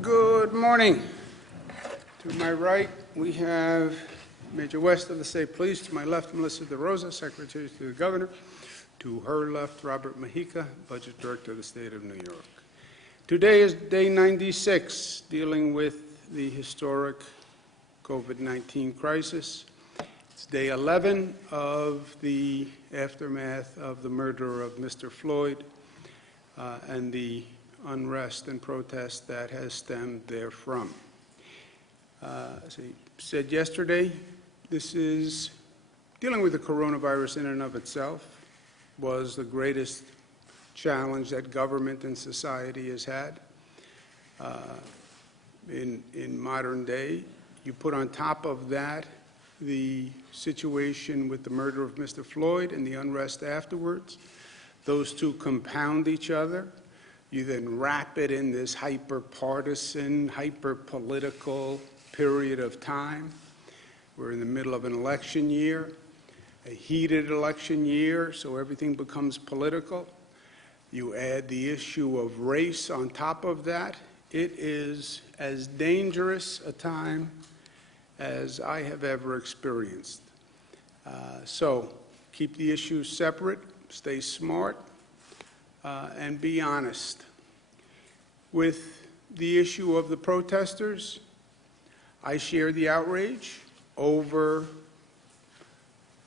Good morning. To my right, we have Major West of the State Police. To my left, Melissa DeRosa, Secretary to the Governor. To her left, Robert Mahica, Budget Director of the State of New York. Today is day 96, dealing with the historic COVID-19 crisis. It's day 11 of the aftermath of the murder of Mr. Floyd and the unrest and protest that has stemmed therefrom. As I said yesterday, this is dealing with the coronavirus in and of itself was the greatest challenge that government and society has had in modern day. You put on top of that the situation with the murder of Mr. Floyd and the unrest afterwards. Those two compound each other. You then wrap it in this hyper-partisan, hyper-political period of time. We're in the middle of an election year, a heated election year, so everything becomes political. You add the issue of race on top of that. It is as dangerous a time as I have ever experienced. So keep the issues separate, stay smart, and be honest. With the issue of the protesters, I share the outrage over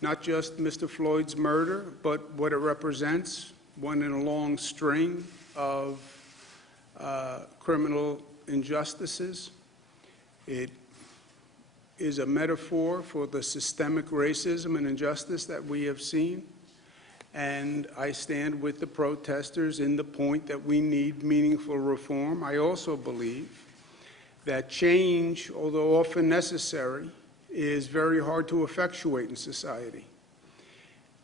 not just Mr. Floyd's murder, but what it represents, one in a long string of criminal injustices. It is a metaphor for the systemic racism and injustice that we have seen. And I stand with the protesters in the point that we need meaningful reform. I also believe that change, although often necessary, is very hard to effectuate in society.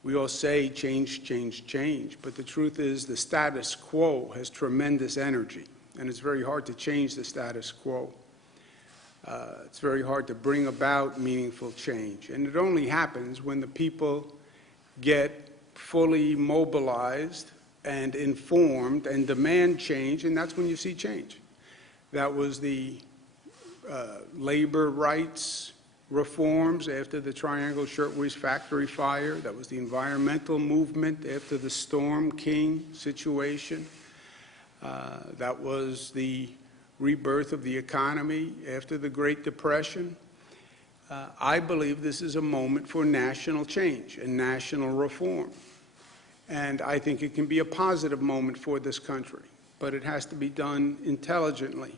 We all say change, change, change, but the truth is the status quo has tremendous energy, and it's very hard to change the status quo. It's very hard to bring about meaningful change, and it only happens when the people get fully mobilized and informed and demand change, and that's when you see change. That was the labor rights reforms after the Triangle Shirtwaist Factory fire. That was the environmental movement after the Storm King situation. That was the rebirth of the economy after the Great Depression. I believe this is a moment for national change and national reform. And I think it can be a positive moment for this country, but it has to be done intelligently.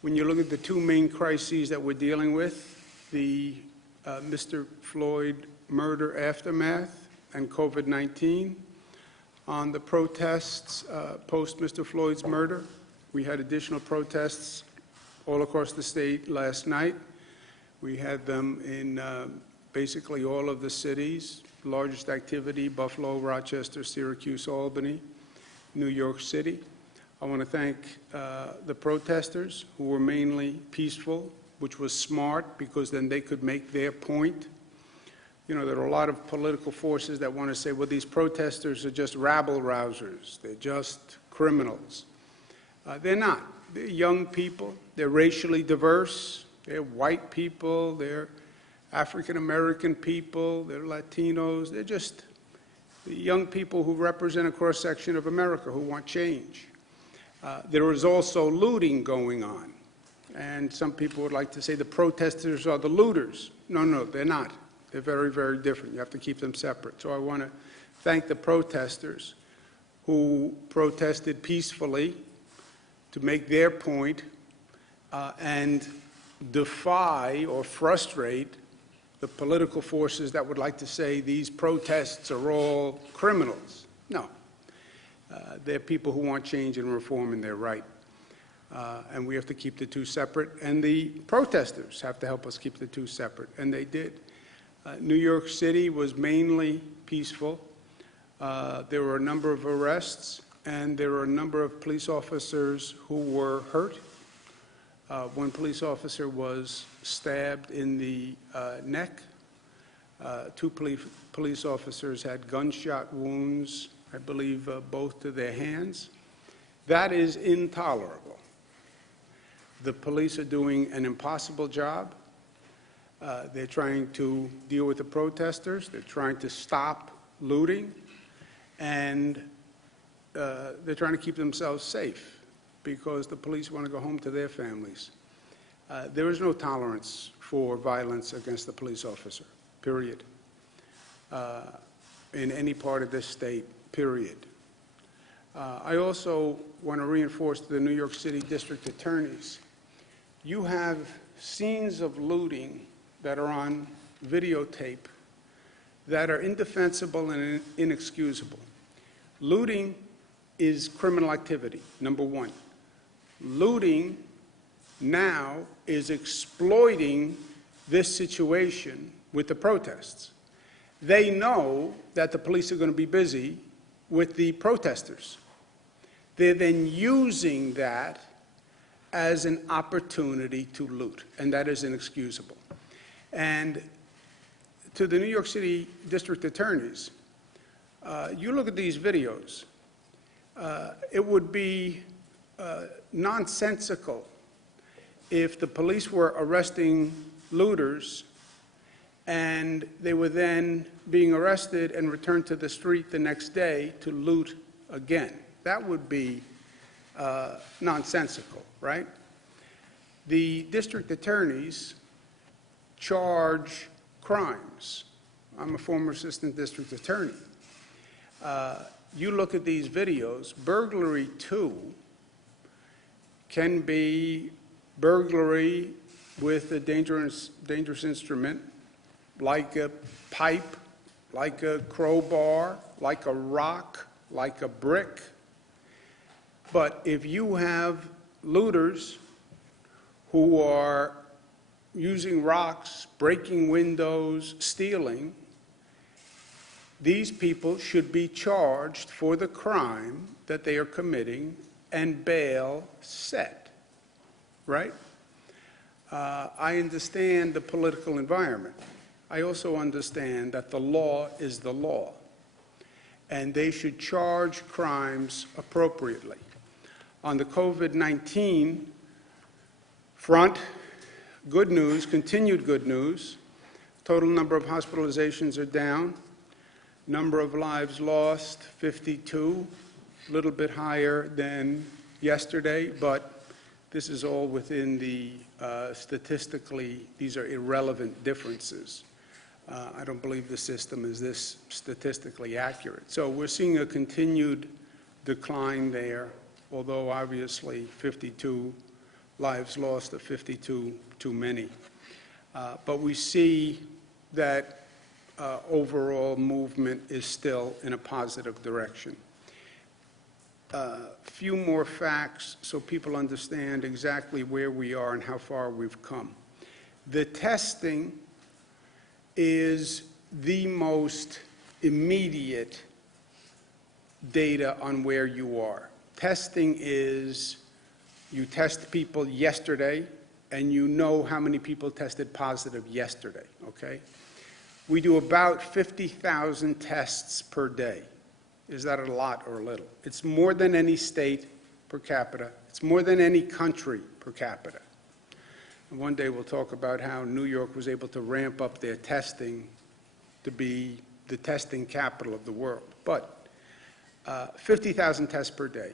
When you look at the two main crises that we're dealing with, the Mr. Floyd murder aftermath and COVID-19, on the protests post Mr. Floyd's murder, we had additional protests all across the state last night. We had them in basically all of the cities. Largest activity, Buffalo, Rochester, Syracuse, Albany, New York City. I want to thank the protesters who were mainly peaceful, which was smart because then they could make their point. You know, there are a lot of political forces that want to say, well, these protesters are just rabble-rousers. They're just criminals. They're not. They're young people. They're racially diverse. They're white people. They're African-American people, they're Latinos, they're just the young people who represent a cross-section of America who want change. There is also looting going on, and some people would like to say the protesters are the looters. No, no, they're not. They're very, very different. You have to keep them separate. So I want to thank the protesters who protested peacefully to make their point and defy or frustrate the political forces that would like to say these protests are all criminals. No. They're people who want change and reform, and they're right. And we have to keep the two separate, and the protesters have to help us keep the two separate, and they did. New York City was mainly peaceful. There were a number of arrests, and there were a number of police officers who were hurt. One police officer was stabbed in the neck. Two police officers had gunshot wounds I believe both to their hands. That is intolerable. The police are doing an impossible job. They're trying to deal with the protesters. They're trying to stop looting. And they're trying to keep themselves safe because the police want to go home to their families. There is no tolerance for violence against the police officer, period, in any part of this state, period. I also want to reinforce to the New York City district attorneys, you have scenes of looting that are on videotape that are indefensible and inexcusable. Looting is criminal activity, number one. Looting now is exploiting this situation with the protests. They know that the police are going to be busy with the protesters. They're then using that as an opportunity to loot, and that is inexcusable. And to the New York City district attorneys, you look at these videos, it would be nonsensical if the police were arresting looters and they were then being arrested and returned to the street the next day to loot again. That would be nonsensical, right? The district attorneys charge crimes. I'm a former assistant district attorney. You look at these videos, burglary 2 can be burglary with a dangerous instrument, like a pipe, like a crowbar, like a rock, like a brick. But if you have looters who are using rocks, breaking windows, stealing, these people should be charged for the crime that they are committing and bail set, right? I understand the political environment. I also understand that the law is the law, and they should charge crimes appropriately. On the COVID-19 front, good news, continued good news. Total number of hospitalizations are down. Number of lives lost, 52, a little bit higher than yesterday, but this is all within the statistically, these are irrelevant differences. I don't believe the system is this statistically accurate. So we're seeing a continued decline there, although obviously 52 lives lost are 52 too many. But we see that overall movement is still in a positive direction. Few more facts so people understand exactly where we are and how far we've come. The testing is the most immediate data on where you are. Testing is, you test people yesterday and you know how many people tested positive yesterday, okay? We do about 50,000 tests per day. Is that a lot or a little? It's more than any state per capita. It's more than any country per capita. And one day we'll talk about how New York was able to ramp up their testing to be the testing capital of the world. But 50,000 tests per day.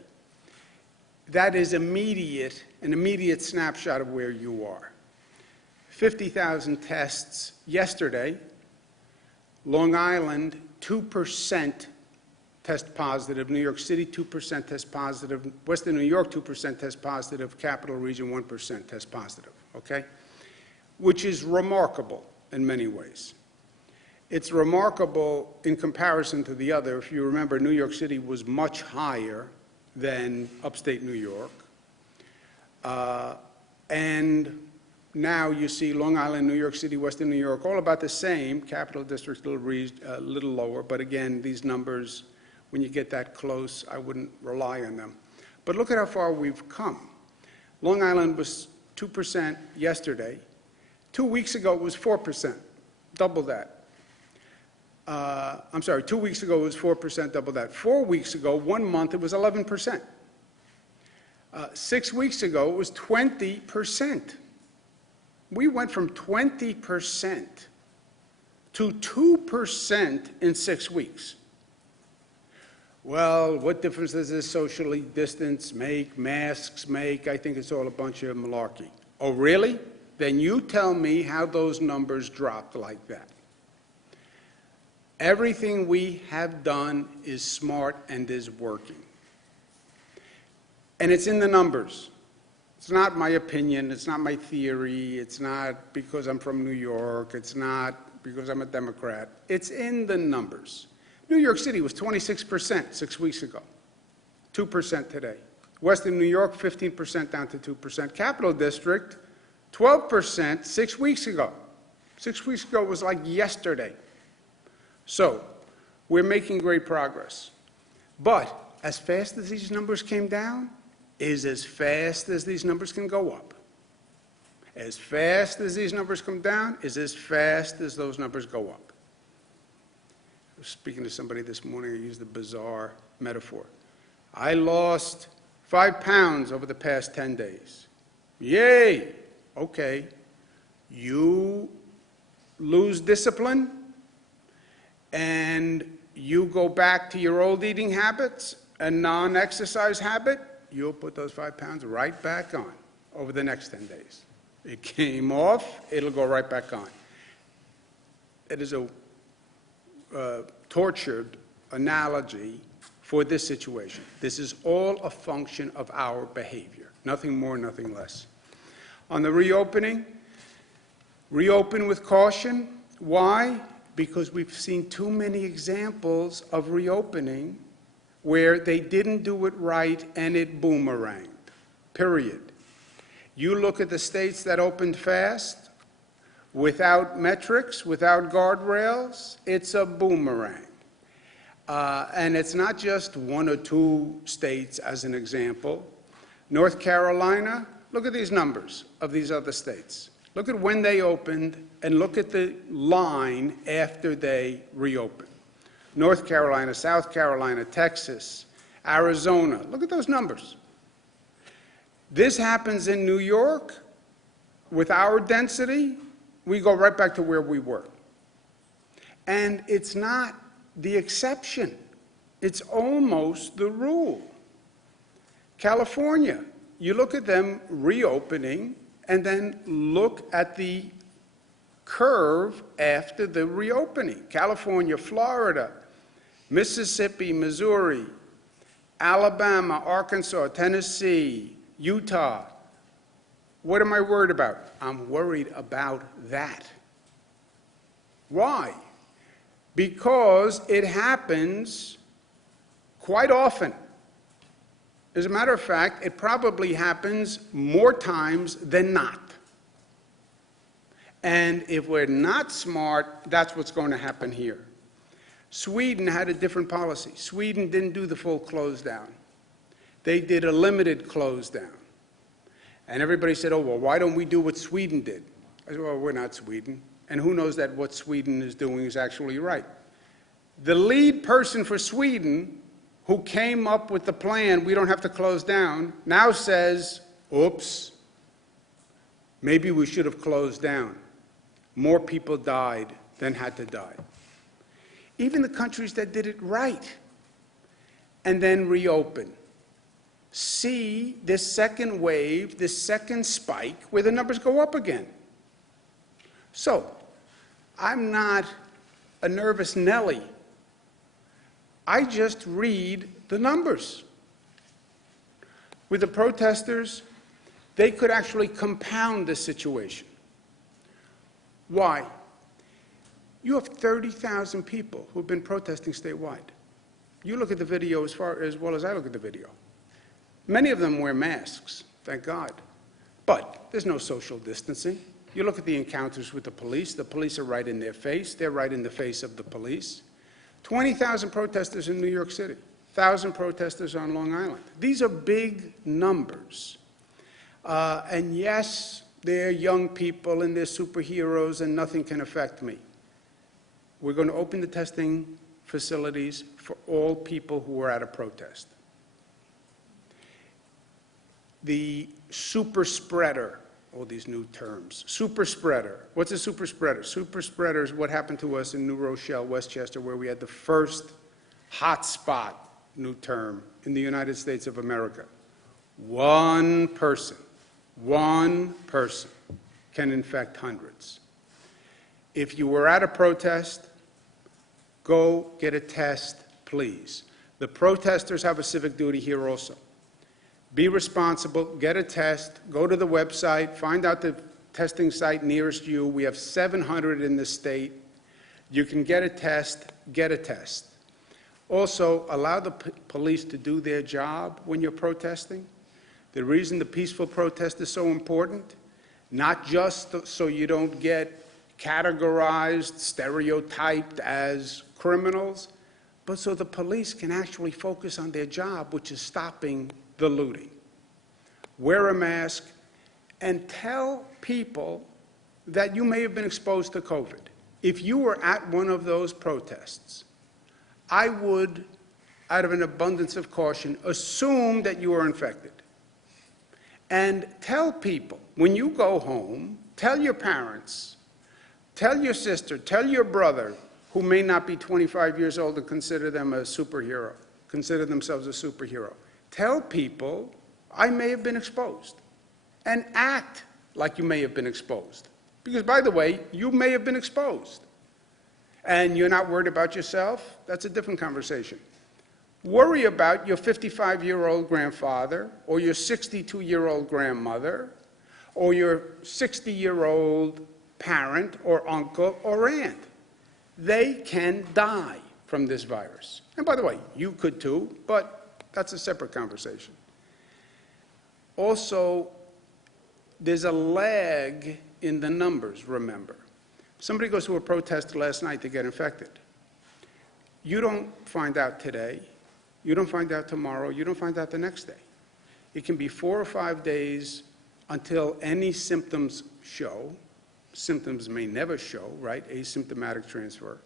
That is an immediate snapshot of where you are. 50,000 tests yesterday. Long Island, 2% test positive. New York City, 2% test positive. Western New York, 2% test positive. Capital Region, 1% test positive, okay? Which is remarkable in many ways. It's remarkable in comparison to the other. If you remember, New York City was much higher than upstate New York. And now you see Long Island, New York City, Western New York, all about the same. Capital District a little lower, but again, these numbers, when you get that close, I wouldn't rely on them. But look at how far we've come. Long Island was 2% yesterday. 2 weeks ago, it was 4%, double that. I'm sorry, 2 weeks ago it was 4%, double that. 4 weeks ago, 1 month, it was 11%. 6 weeks ago, it was 20%. We went from 20% to 2% in 6 weeks. Well, what difference does this socially distance make, masks make? I think it's all a bunch of malarkey. Oh, really? Then you tell me how those numbers dropped like that. Everything we have done is smart and is working. And it's in the numbers. It's not my opinion, it's not my theory, it's not because I'm from New York, it's not because I'm a Democrat. It's in the numbers. New York City was 26% 6 weeks ago, 2% today. Western New York, 15% down to 2%. Capital District, 12% 6 weeks ago. 6 weeks ago was like yesterday. So we're making great progress. But as fast as these numbers came down is as fast as these numbers can go up. As fast as these numbers come down is as fast as those numbers go up. I was speaking to somebody this morning who used a bizarre metaphor. I lost 5 pounds over the past 10 days. Yay! Okay. You lose discipline and you go back to your old eating habits and non-exercise habit, you'll put those 5 pounds right back on over the next 10 days. It came off, it'll go right back on. It is a tortured analogy for this situation. This is all a function of our behavior, nothing more, nothing less. On the reopening, reopen with caution. Why? Because we've seen too many examples of reopening where they didn't do it right and it boomeranged, period. You look at the states that opened fast, without metrics, without guardrails, it's a boomerang. And it's not just 1 or 2 states as an example. North Carolina, look at these numbers of these other states. Look at when they opened and look at the line after they reopened. North Carolina, South Carolina, Texas, Arizona. Look at those numbers. This happens in New York. With our density, we go right back to where we were. And it's not the exception. It's almost the rule. California, you look at them reopening, and then look at the curve after the reopening. California, Florida, Mississippi, Missouri, Alabama, Arkansas, Tennessee, Utah. What am I worried about? I'm worried about that. Why? Because it happens quite often. As a matter of fact, it probably happens more times than not. And if we're not smart, that's what's going to happen here. Sweden had a different policy. Sweden didn't do the full close down. They did a limited close down. And everybody said, oh, well, why don't we do what Sweden did? I said, well, we're not Sweden. And who knows that what Sweden is doing is actually right? The lead person for Sweden, who came up with the plan, we don't have to close down, now says, oops, maybe we should have closed down. More people died than had to die. Even the countries that did it right and then reopen see this second wave, this second spike, where the numbers go up again. So, I'm not a nervous Nelly. I just read the numbers. With the protesters, they could actually compound the situation. Why? You have 30,000 people who've been protesting statewide. You look at the video as well as I look at the video. Many of them wear masks, thank God. But there's no social distancing. You look at the encounters with the police are right in their face, they're right in the face of the police. 20,000 protesters in New York City, 1,000 protesters on Long Island. These are big numbers. And yes, they're young people and they're superheroes and nothing can affect me. we're going to open the testing facilities for all people who are at a protest. The super spreader, all these new terms. Super spreader. What's a super spreader? Super spreader is what happened to us in New Rochelle, Westchester, where we had the first hot spot, new term, in the United States of America. One person can infect hundreds. If you were at a protest, go get a test, please. The protesters have a civic duty here also. Be responsible, get a test, go to the website, find out the testing site nearest you. We have 700 in the state. You can get a test, get a test. Also, allow the police to do their job when you're protesting. The reason the peaceful protest is so important, not just so you don't get categorized, stereotyped as criminals, but so the police can actually focus on their job, which is stopping the looting. Wear a mask and tell people that you may have been exposed to COVID. If you were at one of those protests, I would, out of an abundance of caution, assume that you are infected. And tell people, when you go home, tell your parents, tell your sister, tell your brother, who may not be 25 years old and consider them a superhero, consider themselves a superhero. Tell people, I may have been exposed, and act like you may have been exposed. Because, by the way, you may have been exposed. And you're not worried about yourself? That's a different conversation. Worry about your 55-year-old grandfather, or your 62-year-old grandmother, or your 60-year-old parent, or uncle, or aunt. They can die from this virus. And by the way, you could too, but that's a separate conversation. Also, there's a lag in the numbers, remember. Somebody goes to a protest last night to get infected. You don't find out today, you don't find out tomorrow, you don't find out the next day. It can be 4 or 5 days until any symptoms show. Symptoms may never show, right? Asymptomatic transfer.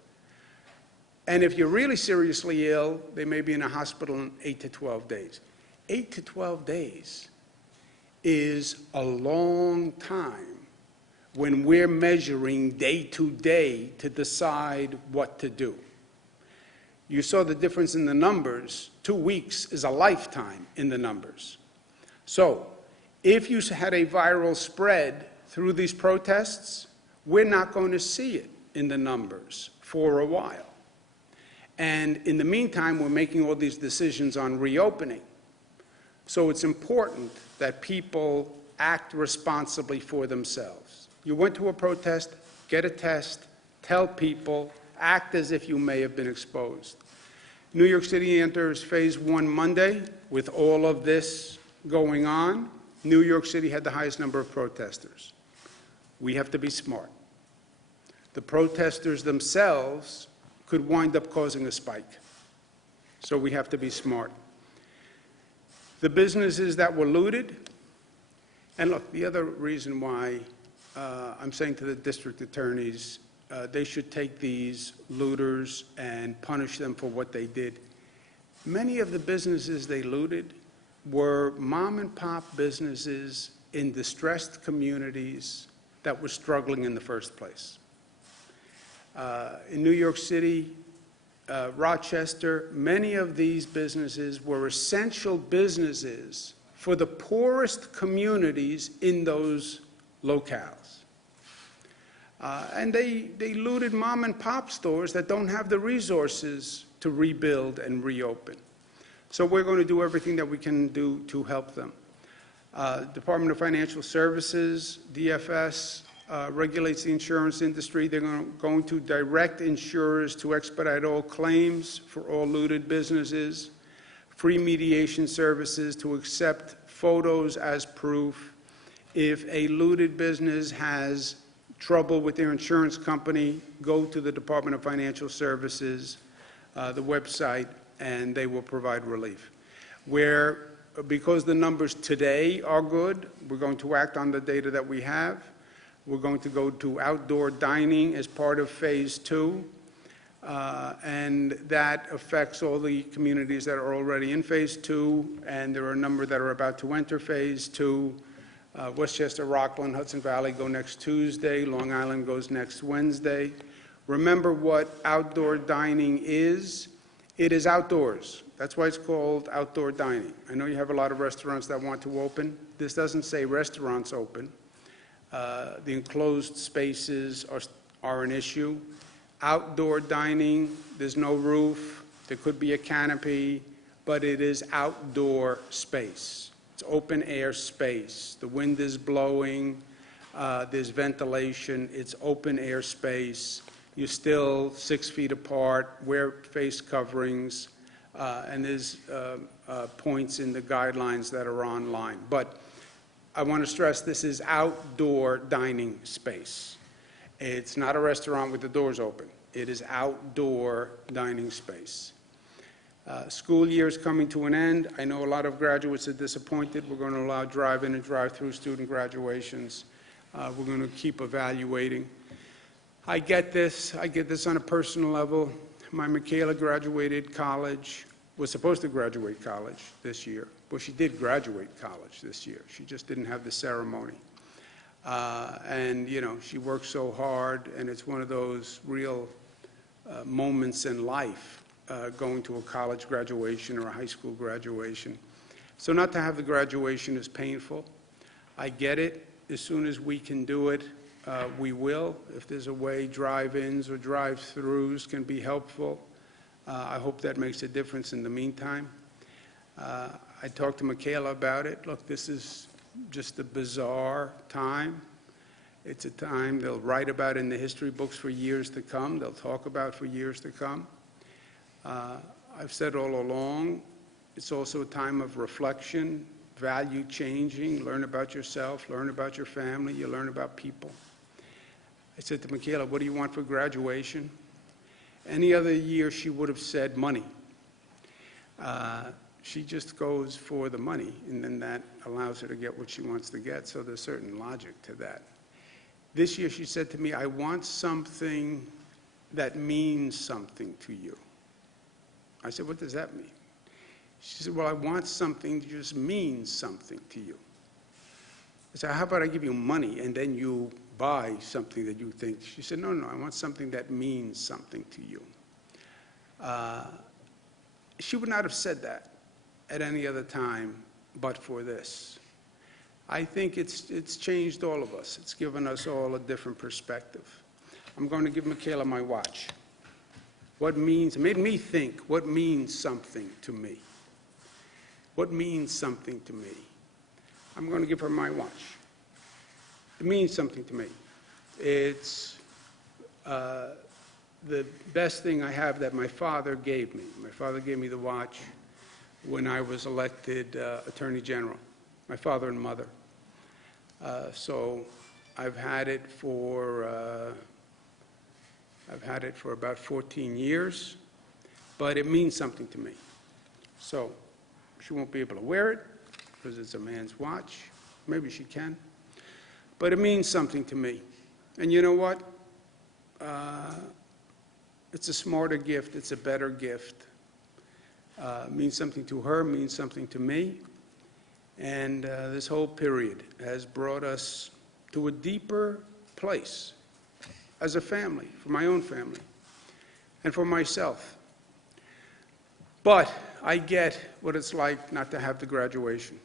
And if you're really seriously ill, they may be in a hospital in 8 to 12 days. 8 to 12 days is a long time when we're measuring day to day to decide what to do. You saw the difference in the numbers. 2 weeks is a lifetime in the numbers. So if you had a viral spread through these protests, we're not going to see it in the numbers for a while. And in the meantime, we're making all these decisions on reopening. So it's important that people act responsibly for themselves. You went to a protest, get a test, tell people, act as if you may have been exposed. New York City enters phase 1 Monday with all of this going on. New York City had the highest number of protesters. We have to be smart. The protesters themselves could wind up causing a spike. So we have to be smart. The businesses that were looted, and look, the other reason why I'm saying to the district attorneys, they should take these looters and punish them for what they did. Many of the businesses they looted were mom and pop businesses in distressed communities that were struggling in the first place. In New York City, Rochester, many of these businesses were essential businesses for the poorest communities in those locales. And they looted mom and pop stores that don't have the resources to rebuild and reopen. So we're going to do everything that we can do to help them. Department of Financial Services, DFS, regulates the insurance industry. They're going to direct insurers to expedite all claims for all looted businesses, free mediation services to accept photos as proof. If a looted business has trouble with their insurance company, go to the Department of Financial Services, the website, and they will provide relief. Because the numbers today are good, we're going to act on the data that we have. We're going to go to outdoor dining as part of phase 2. and that affects all the communities that are already in Phase 2, and there are a number that are about to enter Phase 2. Westchester, Rockland, Hudson Valley go next Tuesday. Long Island goes next Wednesday. Remember what outdoor dining is. It is outdoors. That's why it's called outdoor dining. I know you have a lot of restaurants that want to open. This doesn't say restaurants open. The enclosed spaces are an issue. Outdoor dining, there's no roof. There could be a canopy, but it is outdoor space. It's open air space. The wind is blowing. There's ventilation. It's open air space. You're still 6 feet apart, wear face coverings, and there's points in the guidelines that are online. But I want to stress this is outdoor dining space. It's not a restaurant with the doors open. It is outdoor dining space. School year is coming to an end. I know a lot of graduates are disappointed. We're going to allow drive-in and drive-through student graduations. We're going to keep evaluating. I get this on a personal level. My Michaela graduated college, was supposed to graduate college this year. Well, she did graduate college this year. She just didn't have the ceremony. And, you know, she worked so hard, and it's one of those real moments in life, going to a college graduation or a high school graduation. So not to have the graduation is painful. I get it. As soon as we can do it, we will. If there's a way drive-ins or drive-throughs can be helpful, I hope that makes a difference in the meantime. I talked to Michaela about it. Look, this is just a bizarre time. It's a time they'll write about in the history books for years to come. They'll talk about for years to come. I've said all along, it's also a time of reflection, value changing, learn about yourself, learn about your family, you learn about people. I said to Michaela, what do you want for graduation? Any other year she would have said money. She just goes for the money, and then that allows her to get what she wants to get, so there's certain logic to that. This year she said to me, I want something that means something to you. I said, what does that mean? She said, well, I want something that just means something to you. I said, how about I give you money and then you buy something that you think? She said, no, I want something that means something to you. She would not have said that at any other time but for this. I think it's changed all of us. It's given us all a different perspective. I'm going to give Michaela my watch. It made me think, what means something to me? What means something to me? I'm going to give her my watch. It means something to me. It's the best thing I have that my father gave me. My father gave me the watch when I was elected Attorney General, my father and mother. So I've had it for about 14 years, but it means something to me. So she won't be able to wear it because it's a man's watch. Maybe she can. But it means something to me. And you know what? It's a smarter gift. It's a better gift. It means something to her, means something to me. And this whole period has brought us to a deeper place as a family, for my own family, and for myself. But I get what it's like not to have the graduation.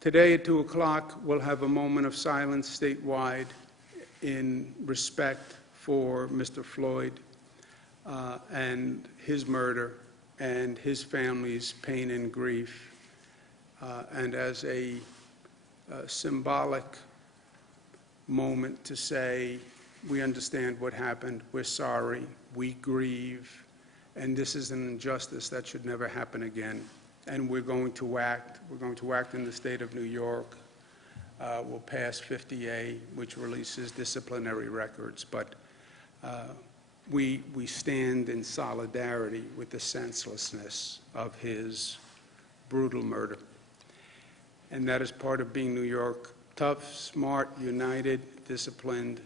Today at 2 o'clock, we'll have a moment of silence statewide in respect for Mr. Floyd and his murder and his family's pain and grief, and as a symbolic moment to say, we understand what happened, we're sorry, we grieve, and this is an injustice that should never happen again. And we're going to act. We're going to act in the state of New York. We'll pass 50A, which releases disciplinary records. But we stand in solidarity with the senselessness of his brutal murder. And that is part of being New York: tough, smart, united, disciplined,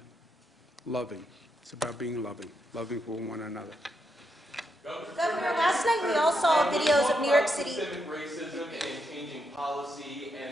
loving. It's about being loving for one another. Governor, last night we all saw videos of New York City. Systemic racism and changing policy and